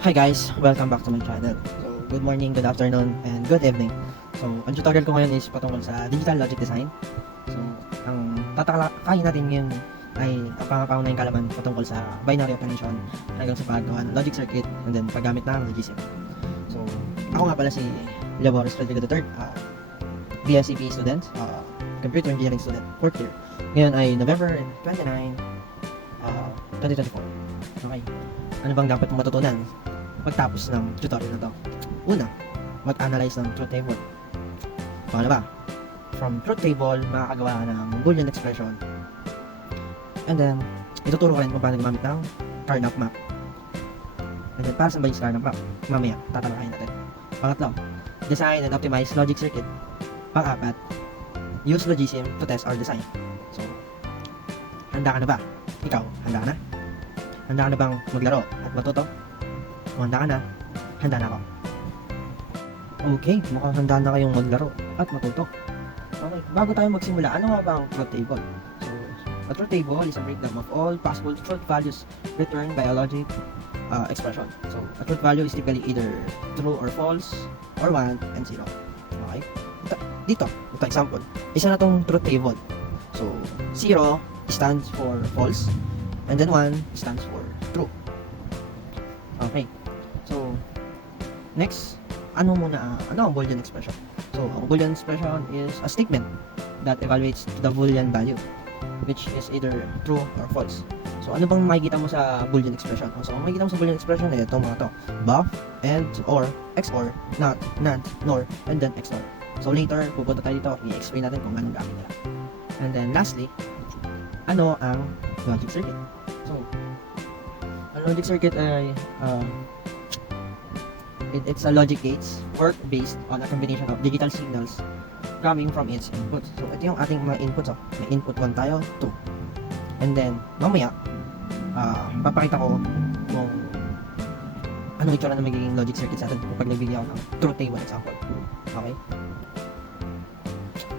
Hi guys, welcome back to my channel. So, good morning, good afternoon, and good evening. So, ang tutorial ko ngayon is patungkol sa digital logic design. So, ang tatalakayin natin ngayon ay ang pangapaunahing kalaman patungkol sa binary operation hanggang sa paggawa ng logic circuit and then paggamit ng logisim. So, ako nga pala si Leoboris Rodrigo III, BSCP student, computer engineering student, 4th year. Ngayon ay November 29, 2024. Okay. Ano bang dapat mong matutunan pagtapos ng tutorial na to? Una, mag-analyze ng truth table. Pangalawa, from truth table, makakagawa ng Boolean expression. And then, ituturo ko rin kung paano gumamit ng Karnaugh map. And then, para saan ba yung Karnaugh map? Mamaya, tatalakayin natin. Pangatlo, design and optimize logic circuit. Pang-apat, use logisim to test our design. So, handa ka na ba? Ikaw, handa ka na? Handa ka na bang maglaro at matuto? Kung handa ka na, handa na ako. Okay, mukhang handa na kayong maglaro at matuto. Okay, bago tayo magsimula, ano nga ba ang truth table? So, a truth table is a breakdown of all possible truth values returned by a logic expression. So, a truth value is typically either true or false, or 1 and 0. Okay? Ito example. Isa na tong truth table. So, 0 stands for false, and then 1 stands for true. Okay. So, next, ano ang Boolean expression? So, ang Boolean expression is a statement that evaluates the Boolean value, which is either true or false. So, ano bang makikita mo sa Boolean expression? So, ang makikita mo sa Boolean expression ay itong mga to. Both, and, or, XOR, not, NAND, nor, and then XOR. So, later, pupunta tayo dito, i-explain natin kung anong gamit nila. And then, lastly, ano ang logic circuit? So, ang logic circuit ay it's a logic gates work based on a combination of digital signals coming from its inputs. So, ito yung ating mga inputs. May input 1 tayo, 2. And then, mamaya, papakita ko kung anong itsura na magiging logic circuit sa atin kapag nagbigay ako ng truth table example. Okay?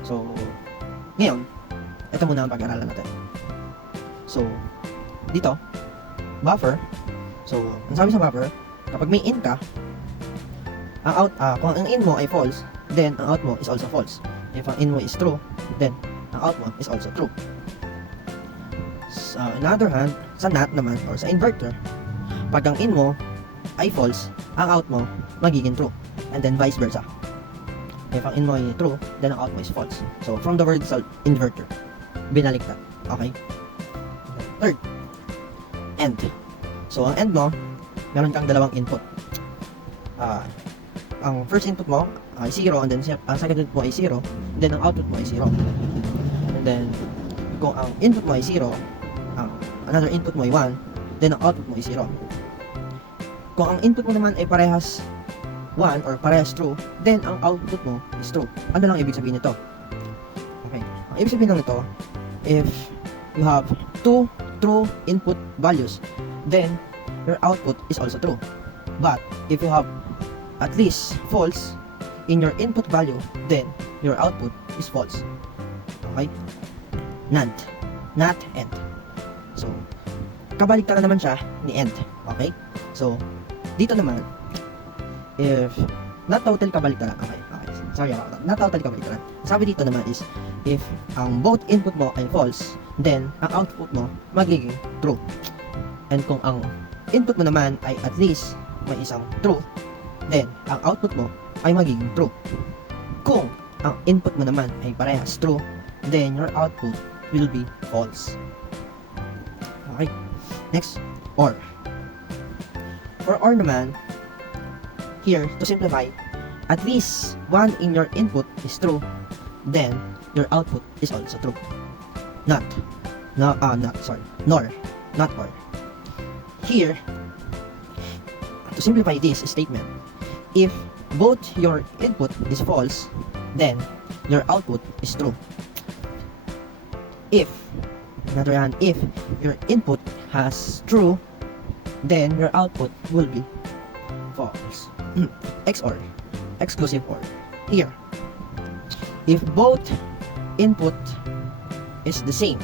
So, ngayon, ito muna ang pag-aaralan natin. So, dito, buffer. So, ang sabi sa buffer, kapag may in ka, kung ang in mo ay false, then ang out mo is also false. If ang in mo is true, then ang out mo is also true. On the other hand, sa NOT naman, or sa inverter, pag ang in mo ay false, ang out mo magiging true. And then vice versa. If ang in mo ay true, then ang out mo is false. So, from the word inverter, binaliktad. Okay? Third, end. So, ang end mo, meron kang dalawang input. Ang first input mo ay 0, and then ang second input mo ay 0, and then ang output mo ay 0. And then, kung ang input mo ay 0, another input mo ay 1, then ang output mo ay 0. Kung ang input mo naman ay parehas 1 or parehas true, then ang output mo is true. Ano lang ibig sabihin nito? Okay. Ang ibig sabihin lang nito, if you have two true input values, then your output is also true. But if you have at least false in your input value, then your output is false. Okay? NAND. Not end. So, kabaliktaran naman siya ni end. Okay? So, dito naman, if not total kabaliktaran, okay. Sorry ako. Not total kabaliktaran. Sabi dito naman is, if ang both input mo ay false, then ang output mo magiging true. And kung ang input mo naman ay at least may isang true, then ang output mo ay magiging true. Kung ang input mo naman ay parehas true, then your output will be false. Okay. Next, OR. For OR naman, here, to simplify, at least one in your input is true, then your output is also true. Nor, not OR. Here, to simplify this statement, if both your input is false, then your output is true. If your input has true, then your output will be false. XOR, exclusive OR. Here, if both input is the same,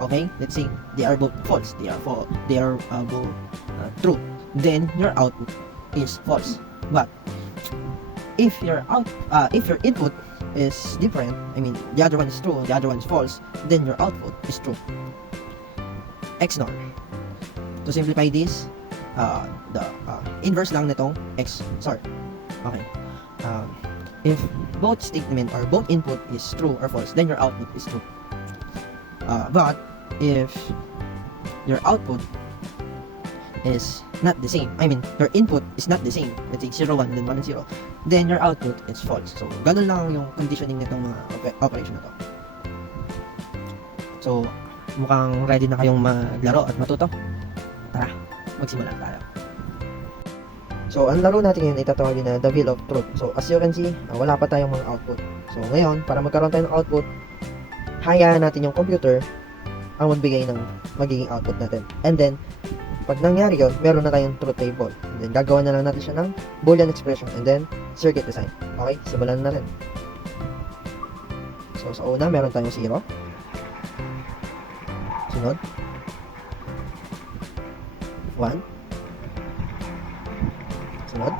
okay, let's say they are both false, they are both true, then your output is false. But if your input is different, I mean the other one is true, the other one is false, then your output is true. XNOR. To simplify this, the inverse lang nitong XOR. Okay. If both statement or both input is true or false, then your output is true. But if your output is not the same, I mean your input is not the same, let's say 0, 1, then 1 and 0, then your output is false. So ganun lang yung conditioning nitong mga operation na to. So mukhang ready na kayong maglaro at matuto. Tara, magsimula tayo. So ang laro natin ngayon ay tatawagin na the wheel of truth. So as you can see, wala pa tayong mga output. So ngayon, para magkaroon tayo ng output, hayaan natin yung computer ang magbigay ng magiging output natin. And then, pag nangyari yun, meron na tayong truth table. And then, gagawa na lang natin siya ng Boolean expression. And then, circuit design. Okay, simulan na natin. So, sa una, meron tayong 0. Sunod. 1. Sunod.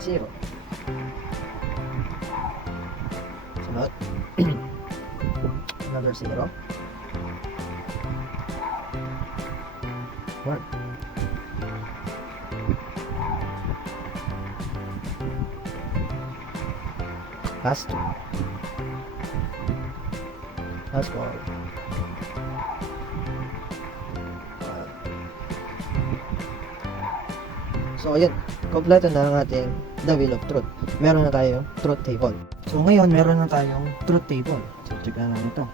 0. Sunod. Another 0. 1. Last 2. Last 1. So, ayun. Kompleto na ang ating the wheel of truth. Meron na tayong truth table. So, ngayon, meron na tayong truth table. So, check na natin ito.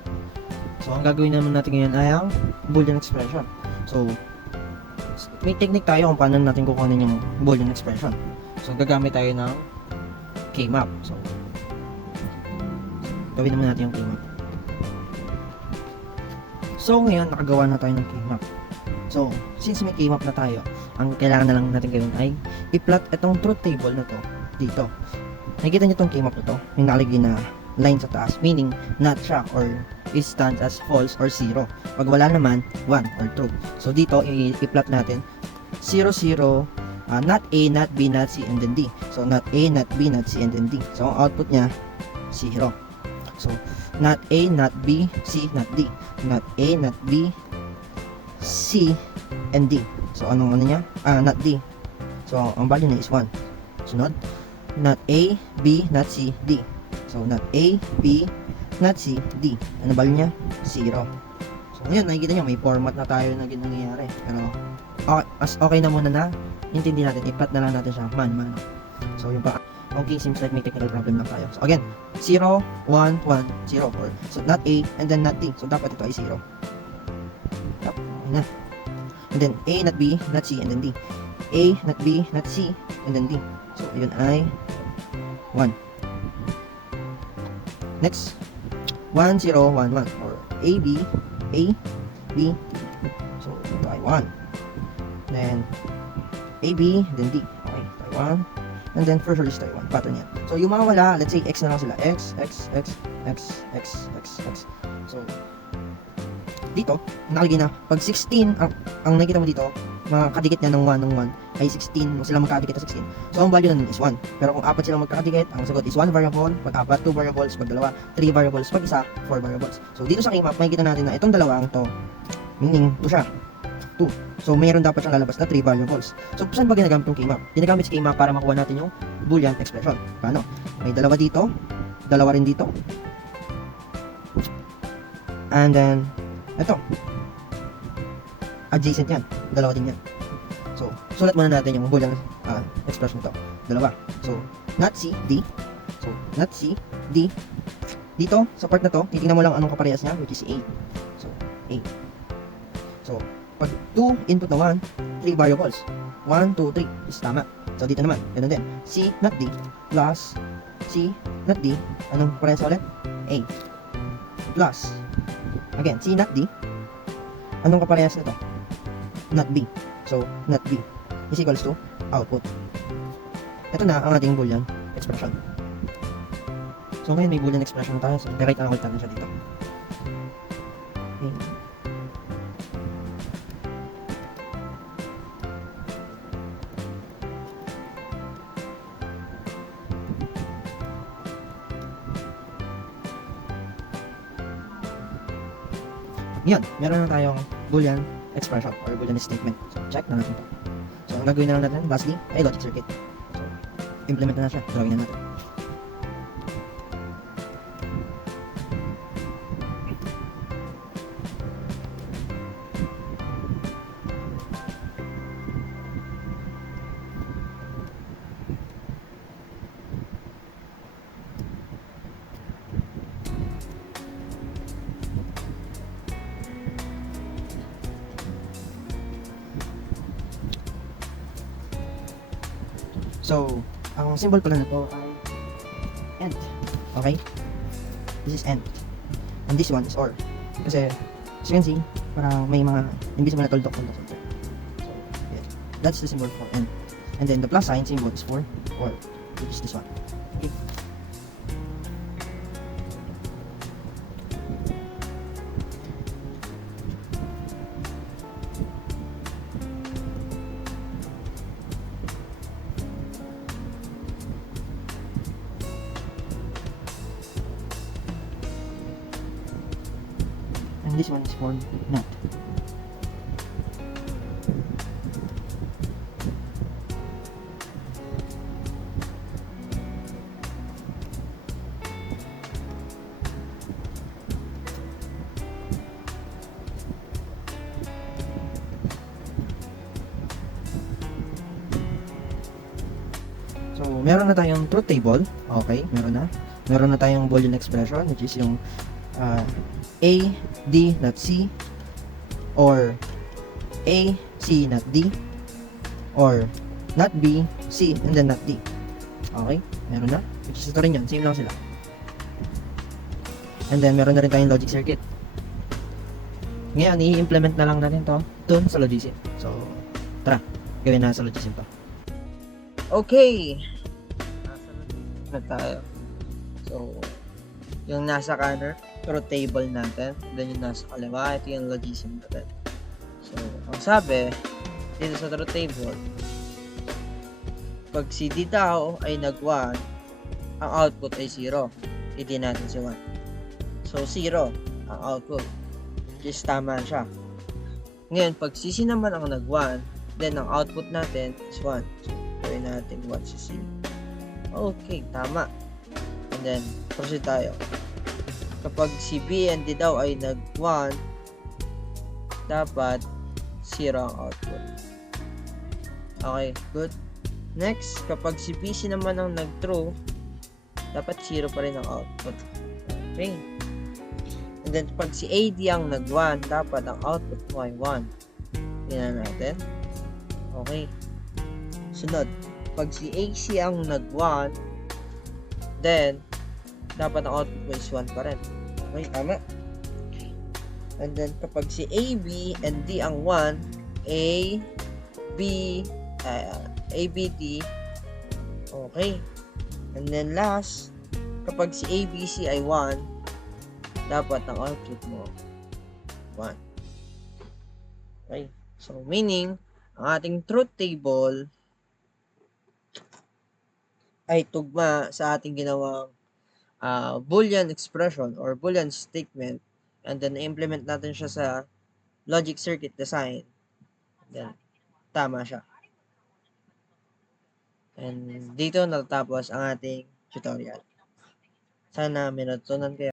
So, ang gagawin naman natin ngayon ay ang Boolean expression. So, may technique tayo kung paano natin kukunin yung Boolean expression. So, gagamit tayo ng K-map. So, gawin naman natin yung K-map. So, ngayon, nakagawa na tayo ng K-map. So, since may K-map na tayo, ang kailangan na lang natin gawin ay i-plot itong truth table na to dito. Nakikita niyo itong K-map na to, may nakalagay na line sa taas, meaning not siya or it stands as false or 0. Pag wala naman, 1 or true. So dito, i-plot natin 0, 0, not A, not B, not C, and then D. So not A, not B, not C, and then D. So ang output niya, 0. So not A, not B, C, not D. Not A, not B, C, and D. So anong ano niya? Not D. So ang value niya is 1. Sunod, not A, B, not C, D. So, not A, B, not C, D. Ano value niya? 0. So, ngayon, nakikita nyo, may format na tayo na nangyayari. Pero, okay, as okay na muna na, intindi natin, i-plot na lang natin siya, man. So, yung pa, okay, seems like may technical problem lang tayo. So, again, 0, 1, 1, 0, 4. So, not A, and then not D. So, dapat ito ay 0. Yep, yun na. And then, A, not B, not C, and then D. A, not B, not C, and then D. So, yun ay 1. Next, 1, 0, 1, 1, or A, B, so, ito ay 1. Then, A, B, then D. Okay, ito ay 1. And then, first list tayo 1. Pattern yan. So, yung mga wala, let's say, X na lang sila. X. So, dito, nakalagay na, pag 16, ang nakikita mo dito, makakadikit niya ng 1 ay 16, sila magkadikit na 16. So, ang value nun is 1. Pero kung apat silang magkakadikit, ang sagot is 1 variable, pag apat, 2 variables, pag dalawa, 3 variables, pag isa, 4 variables. So, dito sa K-map, makikita natin na itong dalawang to, meaning 2 siya, 2. So, mayroon dapat siyang lalabas na 3 variables. So, saan ba ginagamit yung K-map? Ginagamit si K-map para makuha natin yung Boolean expression. Paano? May dalawa dito, dalawa rin dito, and then, ito, adjacent yan, dalawa din yan. So, sulat muna natin yung Boolean expression nito. Dalawa. So, not C, D. So, not C, D. Dito, sa part na to, titingnan mo lang anong kaparehas niya, which is A. So, A. So, pag 2 input na 1, 3 variables. 1, 2, 3 is tama. So, dito naman, ganun din. C, not D, plus C, not D. Anong kaparehas ulit? A. Plus, again, C, not D. Anong kaparehas nito? Not B. So, not B is equals to output. Ito na ang ating Boolean expression. So, ngayon may Boolean expression na tayo. So, direct ang ulit natin siya dito. Okay. Ngayon, meron na tayong Boolean expression or Boolean statement. So, check na natin ito. So, ang gagawin na lang natin, lastly, ay logic circuit. So, implement na siya. Drawing na natin. So, ang symbol pala nito ay AND. Okay? This is AND. And this one is OR. Kasi, as you can see, parang may mga invisible na tuldok-tuldok. So, yeah. That's the symbol for AND. And then the plus sign symbol is for OR, which is this one. Okay? And this one is for NOT. So, meron na tayong truth table. Okay, meron na. Meron na tayong Boolean expression, which is yung A, D, not C, or A, C, not D, or not B, C, and then not D. Okay, meron na. Which is ito rin yun, same lang sila. And then, meron na rin tayong logic circuit. Ngayon, i-implement na lang natin to dun sa Logisim. So, tara, gawin na sa Logisim to. Okay, nasa Logisim na tayo. So, yung nasa kanan, truth table natin. Then yung nasa kaliwa, ito yung Logisim natin. So, ang sabi, dito sa truth table, pag si D daw ay nag-1, ang output ay 0. Hindi natin si 1. So, 0 ang output. Just tama siya. Ngayon, pag si C naman ang nag-1, then ang output natin is 1. So, gawin natin 1 si C. Okay, tama. And then, proceed tayo. Kapag si B and D daw ay nag-1, dapat 0 ang output. Okay, good. Next, kapag si BC naman ang nag-true, dapat 0 pa rin ang output. Okay. And then, pag si AD ang nag-1, dapat ang output mo ay 1. Tingnan natin. Okay. Sunod. Pag si AC ang nag-1, then, dapat ang output mo is 1 pa rin. Okay, tama. And then, kapag si AB and D ang 1, ABD, okay. And then last, kapag si ABC ay 1, dapat ang output mo 1. Okay. So, meaning, ang ating truth table ay tugma sa ating ginawang Boolean expression or Boolean statement, and then implement natin siya sa logic circuit design. Then, tama siya. And dito natatapos ang ating tutorial. Sana may natutunan kayo.